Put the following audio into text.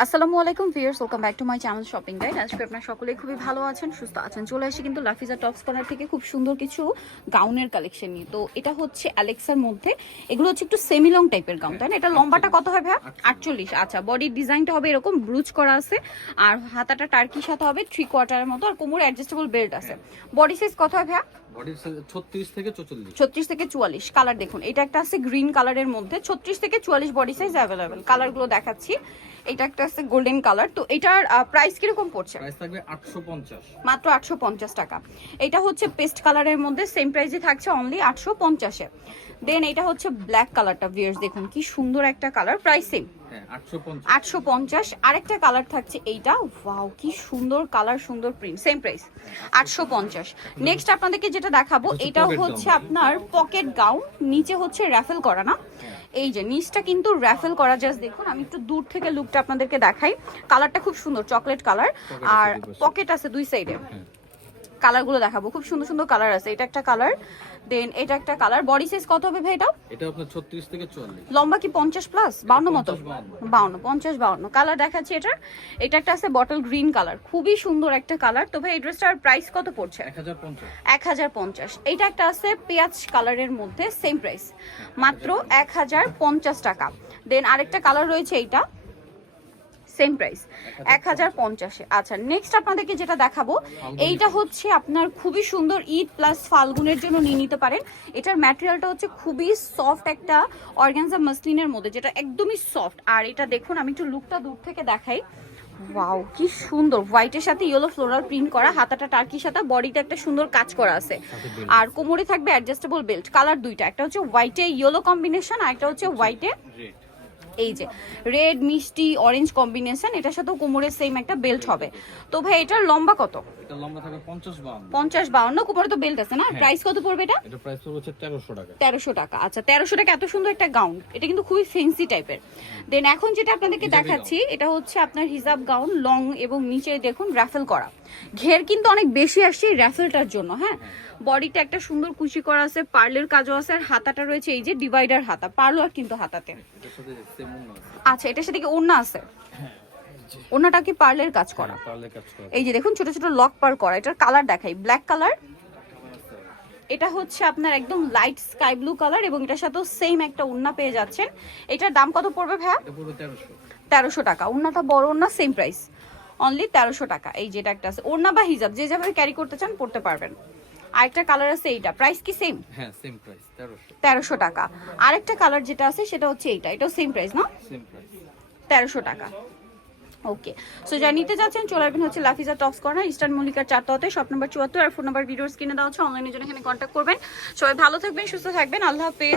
আসসালামু আলাইকুম viewers, welcome back to my channel shopping guide. আজকে আপনারা সকলেই খুবই ভালো আছেন, সুস্থ আছেন। চলে আসি কিন্তু লাফিজা টপস কর্নার থেকে খুব সুন্দর কিছু গাউনের কালেকশন নিয়ে। তো এটা হচ্ছে অ্যালেক্সার মধ্যে, এগুলো হচ্ছে একটু সেমি লং টাইপের গাউন, তাই না? এটা লম্বাটা কত হয় ভাইয়া? 48। আচ্ছা, বডির ডিজাইনটা হবে এরকম ব্রুচ করা আছে, আর হাতাটা টার্কির সাথে হবে 3/4 মতো, আর কোমরে অ্যাডজাস্টেবল বেল্ট আছে। বডি সাইজ কত হয় ভাইয়া? বডি 36 থেকে 44। 36 থেকে 44। কালার দেখুন, এটা একটা আছে গ্রিন কালারের মধ্যে, 36 থেকে 44 বডি সাইজ অ্যাভেলেবেল। কালারগুলো দেখাচ্ছি। এটা একটা আছে গোল্ডেন কালার। তো এটার প্রাইস কিরকম পড়ছে? প্রাইস থাকবে 850, মাত্র 850 টাকা। এটা হচ্ছে পেস্ট কালারের মধ্যে, সেম প্রাইসে থাকছে অনলি 850-এ। দেন এটা হচ্ছে ব্ল্যাক কালারটা, ভিউয়ার্স দেখুন কি সুন্দর একটা কালার, প্রাইস সেম। হ্যাঁ 850। 850। আরেকটা কালার থাকছে এইটা, ওয়াও কি সুন্দর কালার, সুন্দর প্রিন্ট, সেম প্রাইস 850। নেক্সট আপনাদেরকে যেটা দেখাবো, এটা হচ্ছে আপনার পকেট গাউন, নিচে হচ্ছে র্যাফেল করা না, এই যে নিচটা কিন্তু র্যাফেল করা। জাস্ট দেখুন, আমি একটু দূর থেকে লুকটা আপনাদেরকে দেখাই। কালারটা খুব সুন্দর, চকলেট কালার, আর পকেট আছে দুই সাইডে। কালারগুলো দেখাবো, খুব সুন্দর সুন্দর কালার আছে। এটা একটা কালার, দেন এটা একটা কালার। বডি সাইজ কত হবে ভাই এটা? এটা আপনার 36 থেকে 44। লম্বা কি 50 প্লাস? 52 মতো? 52, 50-52 কালার দেখাচ্ছি। এটা একটা আছে বটল গ্রিন কালার, খুবই সুন্দর একটা কালার। তো ভাই এই ড্রেসটার প্রাইস কত পড়ছে? 1050। 1050। এটা একটা আছে পেঁয়াজ কালারের মধ্যে, সেম প্রাইস মাত্র 1050 টাকা। দেন আরেকটা কালার রয়েছে, এইটা সেম প্রাইস 1050-এ। আচ্ছা, নেক্সট আপনাদেরকে যেটা দেখাবো, এইটা হচ্ছে আপনার খুবই সুন্দর ঈদ প্লাস ফাল্গুনের জন্য নিয়ে নিতে পারেন। এটার ম্যাটেরিয়ালটা হচ্ছে খুবই সফট, একটা অর্গানজা মাসলিনের মধ্যে, যেটা একদমই সফট। আর এটা দেখুন, আমি একটু লুকটা দূর থেকে দেখাই। ওয়াও কি সুন্দর, হোয়াইটের সাথে ইয়েলো ফ্লোরাল প্রিন্ট করা, হাতাটা টার্কির সাথে, বডিতে একটা সুন্দর কাজ করা আছে, আর কোমরে থাকবে অ্যাডজাস্টেবল বেল্ট। কালার দুইটা, একটা হচ্ছে হোয়াইটে ইয়েলো কম্বিনেশন, আর একটা হচ্ছে হোয়াইটে এই যে রেড মিষ্টি অরেঞ্জ কম্বিনেশন। এটার সাথেও কোমরে সেম একটা বেল্ট হবে। তো ভাই এটার লম্বা কত? এটা লম্বা থাকবে 50-52। 50-52, কোমরে তো বেল্ট আছে না? প্রাইস কত পড়বে এটা? এটা প্রাইস পড়বে 1300 টাকা। 1300 টাকা। আচ্ছা, 1300 টাকা। এত সুন্দর একটা গাউন, এটা কিন্তু খুবই ফ্যান্সি টাইপের। দেন এখন যেটা আপনাদেরকে দেখাচ্ছি, এটা হচ্ছে আপনার হিজাব গাউন, লং এবং নিচে দেখুন র্যাফেল করা। ঘের কিন্তু অনেক বেশি আসছে র্যাফেলটার জন্য। হ্যাঁ, বডিতে একটা সুন্দর কুচি করা আছে, পার্লের কাজও আছে, আর হাতাটা রয়েছে এই যে ডিভাইডার হাতা, পার্ল আর কিন্তু হাতাতে। এটার সাথে সেম ওন্না আছে। আচ্ছা, এটার সাথে কি ওড়না আছে? ওড়নাটা কি পার্লের কাজ করা? পার্লে কাজ করা। এই যে দেখুন ছোট ছোট লক পার করা। এটার কালার দেখাই, ব্ল্যাক কালার। এটা হচ্ছে আপনার একদম লাইট স্কাই ব্লু কালার, এবং এটার সাথেও সেম একটা ওড়না পেয়ে যাচ্ছেন। এটার দাম কত পড়বে ভাইয়া? এটা পড়বে 1300। 1300 টাকা। ওড়নাটা বড় ওড়না, সেম প্রাইস অনলি 1300 টাকা। এই যেটা একটা আছে ওড়না বা হিজাব, যে যেভাবে ক্যারি করতে চান পড়তে পারবেন। আরেকটা কালার আছে, এইটা প্রাইস কি সেম? হ্যাঁ সেম প্রাইস 1300। 1300 টাকা। আরেকটা কালার যেটা আছে সেটা হচ্ছে এইটা, এটাও সেম প্রাইস না? সেম প্রাইস 1300 টাকা। ওকে, সো যা নিতে যাচ্ছেন চলে আসবেন হচ্ছে লাফিজা টপস কর্নার, ইস্টার্ন মল্লিকার 4 শপ নাম্বার 74, আর ফোন নাম্বার ভিডিওর স্ক্রিনে দেওয়া হচ্ছে। অনলাইনের জন্য এখানে কন্ট্যাক্ট করবেন। সবাই ভালো থাকবেন, সুস্থ থাকবেন, আল্লাহ হাফেজ।